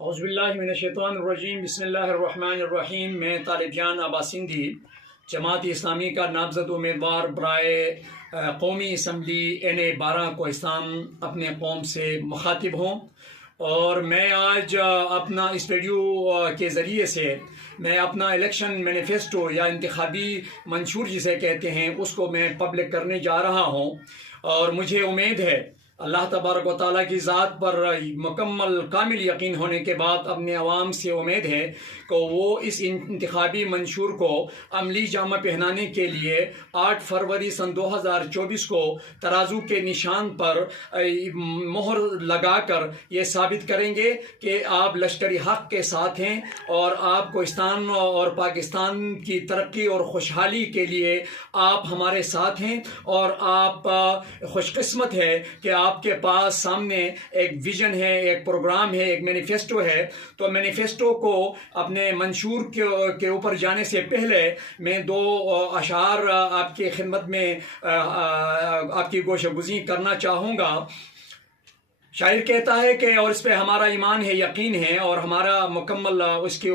اعوذ باللہ من الشیطان الرجیم بسم اللہ الرحمن الرحیم۔ میں طالب جان عباس سندھی جماعت اسلامی کا نامزد امیدوار برائے قومی اسمبلی NA-12 کوہستان اپنے قوم سے مخاطب ہوں، اور میں آج اپنا اس ویڈیو کے ذریعے سے میں اپنا الیکشن مینیفیسٹو یا انتخابی منشور جسے کہتے ہیں اس کو میں پبلک کرنے جا رہا ہوں، اور مجھے امید ہے اللہ تبارک و تعالیٰ کی ذات پر مکمل کامل یقین ہونے کے بعد اپنے عوام سے امید ہے کہ وہ اس انتخابی منشور کو عملی جامہ پہنانے کے لیے 8 فروری سن 2024 کو ترازو کے نشان پر مہر لگا کر یہ ثابت کریں گے کہ آپ لشکری حق کے ساتھ ہیں، اور آپ کوہستان اور پاکستان کی ترقی اور خوشحالی کے لیے آپ ہمارے ساتھ ہیں، اور آپ خوش قسمت ہے کہ آپ کے پاس سامنے ایک ویژن ہے، ایک پروگرام ہے، ایک مینیفیسٹو ہے۔ تو مینیفیسٹو کو اپنے منشور کے اوپر جانے سے پہلے میں 2 اشعار آپ کی خدمت میں آپ کی گوشہ گزین کرنا چاہوں گا۔ شاعر کہتا ہے کہ اور اس پہ ہمارا ایمان ہے، یقین ہے، اور ہمارا مکمل اس کے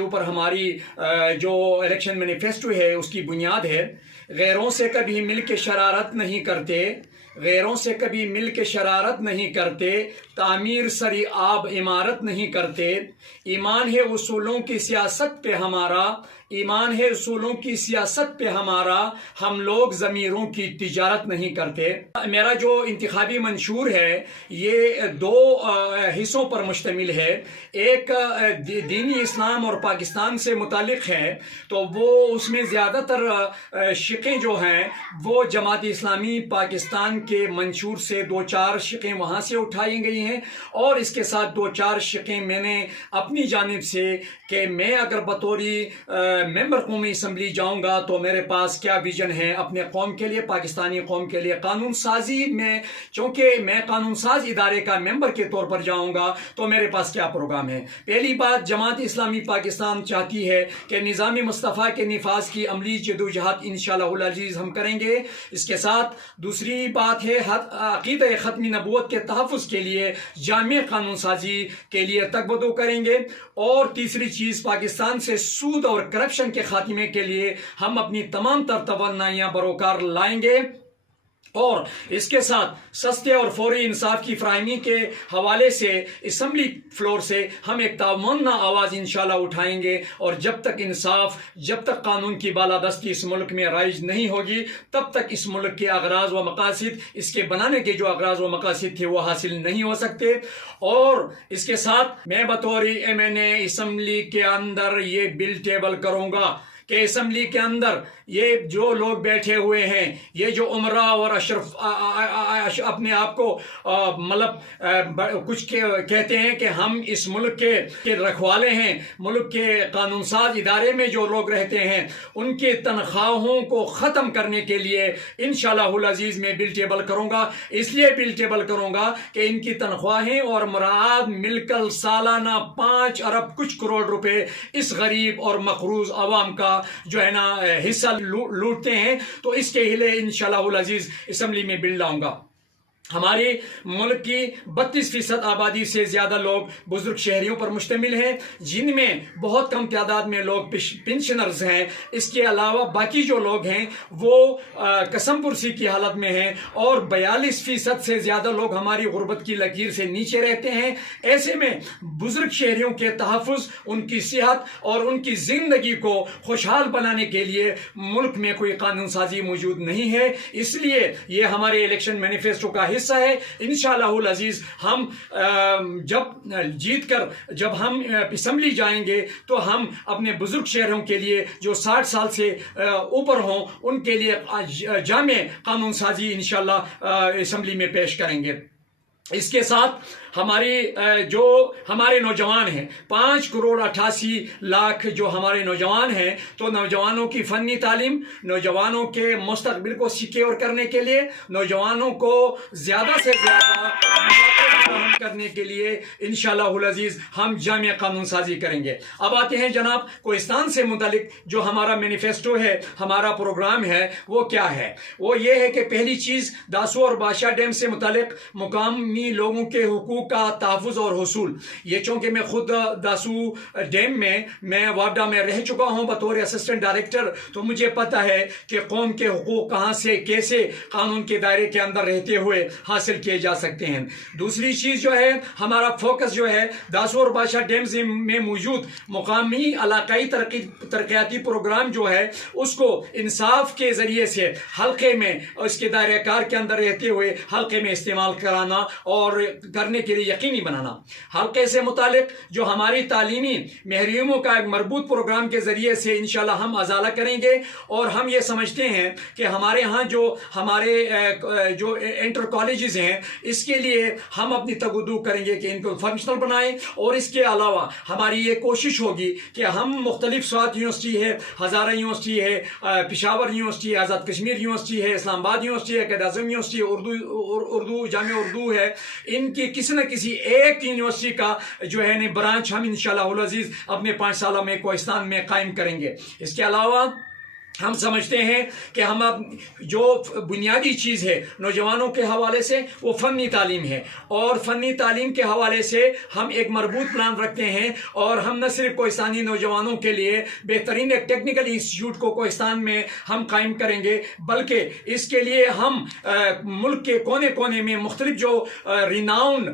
اوپر ہماری جو الیکشن مینیفیسٹو ہے اس کی بنیاد ہے۔ غیروں سے کبھی مل کے شرارت نہیں کرتے، غیروں سے کبھی مل کے شرارت نہیں کرتے، تعمیر سری آب عمارت نہیں کرتے، ایمان ہے اصولوں کی سیاست پہ ہمارا، ایمان ہے اصولوں کی سیاست پہ ہمارا، ہم لوگ ضمیروں کی تجارت نہیں کرتے۔ میرا جو انتخابی منشور ہے یہ 2 حصوں پر مشتمل ہے۔ ایک دینی اسلام اور پاکستان سے متعلق ہے، تو وہ اس میں زیادہ تر شقیں جو ہیں وہ جماعت اسلامی پاکستان کے منشور سے 2-4 شقیں وہاں سے اٹھائی گئی ہیں، اور اس کے ساتھ 2-4 شقیں میں نے اپنی جانب سے کہ میں اگر بطوری ممبر قومی اسمبلی جاؤں گا تو میرے پاس کیا ویژن ہے اپنے قوم کے لیے، پاکستانی قوم کے لیے۔ قانون سازی میں چونکہ میں قانون ساز ادارے کا ممبر کے طور پر جاؤں گا تو میرے پاس کیا پروگرام ہے۔ پہلی بات، جماعت اسلامی پاکستان چاہتی ہے کہ نظام مصطفیٰ کے نفاذ کی عملی جدوجہد انشاءاللہ العزیز ہم کریں گے۔ اس کے ساتھ دوسری بات ہے عقیدہ ختم نبوت کے تحفظ کے لیے جامع قانون سازی کے لیے تگبدو کریں گے، اور تیسری چیز پاکستان سے سود اور کرپشن کے خاتمے کے لیے ہم اپنی تمام تر توانائیاں بروکار لائیں گے، اور اس کے ساتھ سستے اور فوری انصاف کی فراہمی کے حوالے سے اسمبلی فلور سے ہم ایک تعاونہ آواز انشاءاللہ اٹھائیں گے، اور جب تک انصاف، جب تک قانون کی بالادستی اس ملک میں رائج نہیں ہوگی تب تک اس ملک کے اغراض و مقاصد، اس کے بنانے کے جو اغراض و مقاصد تھے وہ حاصل نہیں ہو سکتے۔ اور اس کے ساتھ میں بطور MNA اسمبلی کے اندر یہ بل ٹیبل کروں گا کہ اسمبلی کے اندر یہ جو لوگ بیٹھے ہوئے ہیں، یہ جو عمرہ اور اشرف اپنے آپ کو کچھ کہتے ہیں کہ ہم اس ملک کے رکھوالے ہیں، ملک کے قانون ساز ادارے میں جو لوگ رہتے ہیں ان کے تنخواہوں کو ختم کرنے کے لیے انشاءاللہ العزیز میں بل ٹیبل کروں گا۔ اس لیے بل ٹیبل کروں گا کہ ان کی تنخواہیں اور مراعات مل کر سالانہ 5 ارب کچھ کروڑ روپے اس غریب اور مقروض عوام کا جو ہے نا حصہ لوٹتے ہیں، تو اس کے لیے انشاءاللہ العزیز اسمبلی میں بل لاؤں گا۔ ہمارے ملک کی 32% آبادی سے زیادہ لوگ بزرگ شہریوں پر مشتمل ہیں، جن میں بہت کم تعداد میں لوگ پنشنرز ہیں۔ اس کے علاوہ باقی جو لوگ ہیں وہ قسم پرسی کی حالت میں ہیں، اور 42% سے زیادہ لوگ ہماری غربت کی لکیر سے نیچے رہتے ہیں۔ ایسے میں بزرگ شہریوں کے تحفظ، ان کی صحت اور ان کی زندگی کو خوشحال بنانے کے لیے ملک میں کوئی قانون سازی موجود نہیں ہے۔ اس لیے یہ ہمارے الیکشن مینیفیسٹو کا حصہ ہے۔ انشاءاللہ العزیز ہم جب جیت کر جب ہم اسمبلی جائیں گے تو ہم اپنے بزرگ شہریوں کے لیے جو 60 سال سے اوپر ہوں ان کے لیے جامع قانون سازی انشاءاللہ اسمبلی میں پیش کریں گے۔ اس کے ساتھ جو ہمارے نوجوان ہیں، 5.88 کروڑ جو ہمارے نوجوان ہیں، تو نوجوانوں کی فنی تعلیم، نوجوانوں کے مستقبل کو سیکیور کرنے کے لیے، نوجوانوں کو زیادہ سے زیادہ فراہم کرنے کے لیے انشاءاللہ العزیز ہم جامع قانون سازی کریں گے۔ اب آتے ہیں جناب کوہستان سے متعلق جو ہمارا مینیفیسٹو ہے، ہمارا پروگرام ہے، وہ کیا ہے؟ وہ یہ ہے کہ پہلی چیز داسو اور بادشاہ ڈیم سے متعلق مقامی لوگوں کے حقوق کا تحفظ اور حصول۔ یہ چونکہ میں خود داسو ڈیم میں وارڈا میں رہ چکا ہوں بطور اسسٹنٹ ڈائریکٹر، تو مجھے پتہ ہے کہ قوم کے حقوق کہاں سے کیسے قانون کے دائرے کے اندر رہتے ہوئے حاصل کیے جا سکتے ہیں۔ دوسری چیز جو ہے، ہمارا فوکس جو ہے داسو اور بادشاہ ڈیمز میں موجود مقامی علاقائی ترقیاتی پروگرام جو ہے اس کو انصاف کے ذریعے سے حلقے میں اس کے دائرہ کار کے اندر رہتے ہوئے حلقے میں استعمال کرانا اور کرنے کے لیے یقینی بنانا۔ حلقے سے متعلق جو ہماری تعلیمی محروموں کا ایک مربوط پروگرام کے ذریعے سے انشاءاللہ ہم ازالہ کریں گے، اور ہم یہ سمجھتے ہیں کہ ہمارے ہاں جو ہمارے جو انٹر کالجز ہیں اس کے لیے ہم اپنی تگودو کریں گے کہ ان کو فنکشنل بنائیں، اور اس کے علاوہ ہماری یہ کوشش ہوگی کہ ہم مختلف سوات یونیورسٹی ہے، ہزارہ یونیورسٹی ہے، پشاور یونیورسٹی ہے، آزاد کشمیر یونیورسٹی ہے، اسلام آباد یونیورسٹی ہے، قائد اعظم یونیورسٹی ہے، اردو جامعہ اردو ہے، ان کی کسی نہ کسی ایک یونیورسٹی کا جو ہے برانچ ہم انشاءاللہ العزیز اپنے 5 سالہ میں کوہستان میں قائم کریں گے۔ اس کے علاوہ ہم سمجھتے ہیں کہ ہم اب جو بنیادی چیز ہے نوجوانوں کے حوالے سے وہ فنی تعلیم ہے، اور فنی تعلیم کے حوالے سے ہم ایک مربوط پلان رکھتے ہیں، اور ہم نہ صرف کوہستانی نوجوانوں کے لیے بہترین ایک ٹیکنیکل انسٹیٹیوٹ کو کوہستان میں ہم قائم کریں گے، بلکہ اس کے لیے ہم ملک کے کونے کونے میں مختلف جو ریناؤن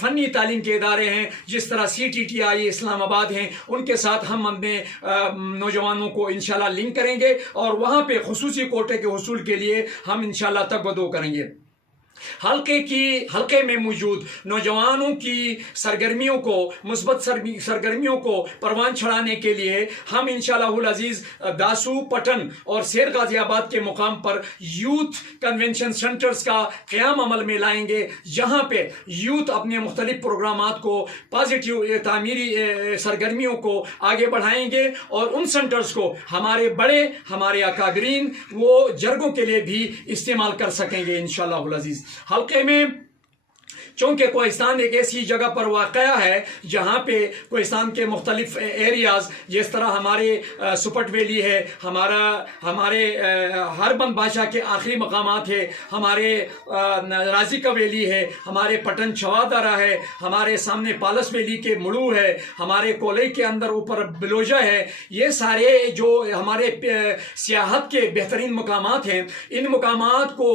فنی تعلیم کے ادارے ہیں جس طرح CTTI اسلام آباد ہیں، ان کے ساتھ ہم اپنے نوجوانوں کو انشاءاللہ لنک کریں گے، اور وہاں پہ خصوصی کوٹے کے حصول کے لیے ہم انشاءاللہ تگودو کریں گے۔ حلقے میں موجود نوجوانوں کی سرگرمیوں کو، مثبت سرگرمیوں کو پروان چڑھانے کے لیے ہم انشاءاللہ العزیز داسو، پٹن اور سیر غازی آباد کے مقام پر یوتھ کنونشن سینٹرز کا قیام عمل میں لائیں گے، جہاں پہ یوتھ اپنے مختلف پروگرامات کو، پازیٹیو تعمیری سرگرمیوں کو آگے بڑھائیں گے، اور ان سینٹرز کو ہمارے اکابرین وہ جرگوں کے لیے بھی استعمال کر سکیں گے انشاءاللہ العزیز۔ حلقے میں چونکہ کوہستان ایک ایسی جگہ پر واقع ہے جہاں پہ کوہستان کے مختلف ایریاز، جس طرح ہمارے سپٹ ویلی ہے، ہمارے ہربند بادشاہ کے آخری مقامات ہے، ہمارے رازی کا ویلی ہے، ہمارے پٹن چھوادارہ ہے، ہمارے سامنے پالس ویلی کے مڑو ہے، ہمارے کولئی کے اندر اوپر بلوجا ہے، یہ سارے جو ہمارے سیاحت کے بہترین مقامات ہیں، ان مقامات کو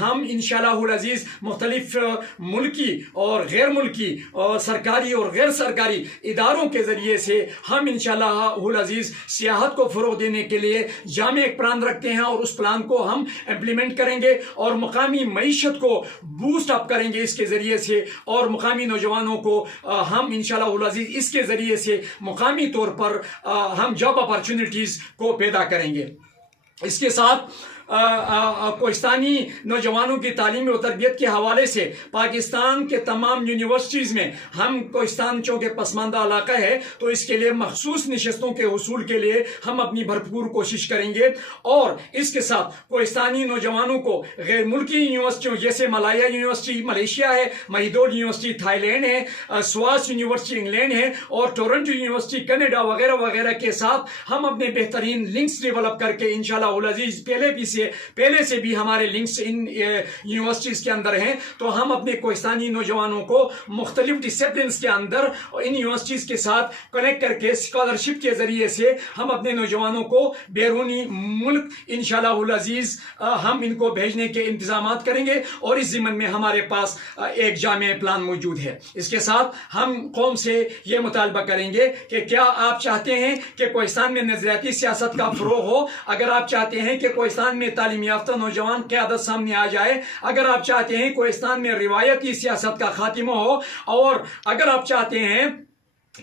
ہم انشاءاللہ العزیز مختلف ملکی اور غیر ملکی اور سرکاری اور غیر سرکاری اداروں کے ذریعے سے ہم انشاءاللہ العزیز سیاحت کو فروغ دینے کے لیے جامع ایک پلان رکھتے ہیں، اور اس پلان کو ہم امپلیمنٹ کریں گے، اور مقامی معیشت کو بوسٹ اپ کریں گے اس کے ذریعے سے، اور مقامی نوجوانوں کو ہم انشاءاللہ العزیز اس کے ذریعے سے مقامی طور پر ہم جاب اپارچونٹیز کو پیدا کریں گے۔ اس کے ساتھ کوہستانی نوجوانوں کی تعلیم و تربیت کے حوالے سے پاکستان کے تمام یونیورسٹیز میں ہم کوہستان چونکہ پسماندہ علاقہ ہے تو اس کے لیے مخصوص نشستوں کے حصول کے لیے ہم اپنی بھرپور کوشش کریں گے، اور اس کے ساتھ کوہستانی نوجوانوں کو غیر ملکی یونیورسٹیوں جیسے ملایا یونیورسٹی ملیشیا ہے، مہیدول یونیورسٹی تھائی لینڈ ہے، سواس یونیورسٹی انگلینڈ ہے، اور ٹورنٹو یونیورسٹی کینیڈا وغیرہ وغیرہ کے ساتھ ہم اپنے بہترین لنکس ڈیولپ کر کے انشاءاللہ العزیز پہلے سے بھی ہمارے لنکس ان یونیورسٹیز کے اندر ہیں، تو ہم اپنے کوہستانی نوجوانوں کو مختلف ڈسپلنز کے اندر ان یونیورسٹیز کے ساتھ کنیکٹ کر کے اسکالرشپ کے ذریعے سے ہم اپنے نوجوانوں کو بیرونی ملک انشاءاللہ العزیز ہم ان کو بھیجنے کے انتظامات کریں گے، اور اس ضمن میں ہمارے پاس ایک جامع پلان موجود ہے۔ اس کے ساتھ ہم قوم سے یہ مطالبہ کریں گے کہ کیا آپ چاہتے ہیں کہ کوہستان میں نظریاتی سیاست کا فروغ ہو؟ اگر آپ چاہتے ہیں کہ کوہستان میں تعلیم یافتہ نوجوان قیادت سامنے آ جائے، اگر آپ چاہتے ہیں کوہستان میں روایتی سیاست کا خاتمہ ہو، اور اگر آپ چاہتے ہیں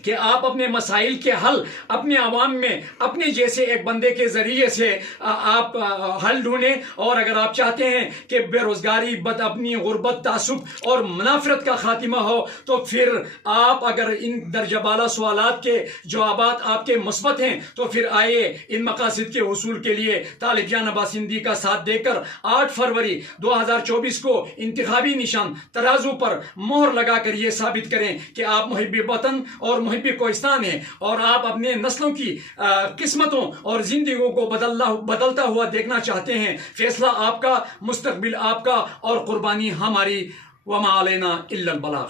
کہ آپ اپنے مسائل کے حل اپنے عوام میں اپنے جیسے ایک بندے کے ذریعے سے آپ حل ڈھونڈیں، اور اگر آپ چاہتے ہیں کہ بے روزگاری، اپنی غربت، تعصب اور منافرت کا خاتمہ ہو، تو پھر آپ اگر ان درجہ بالا سوالات کے جوابات آپ کے مثبت ہیں تو پھر آئیے ان مقاصد کے حصول کے لیے طالب جان عباس سندھی کا ساتھ دے کر 8 فروری 2024 کو انتخابی نشان ترازو پر مہر لگا کر یہ ثابت کریں کہ آپ محب وطن اور محب کوہستان ہیں، اور آپ اپنے نسلوں کی قسمتوں اور زندگیوں کو بدلتا ہوا دیکھنا چاہتے ہیں۔ فیصلہ آپ کا، مستقبل آپ کا، اور قربانی ہماری۔ وما علینا الا البلاغ۔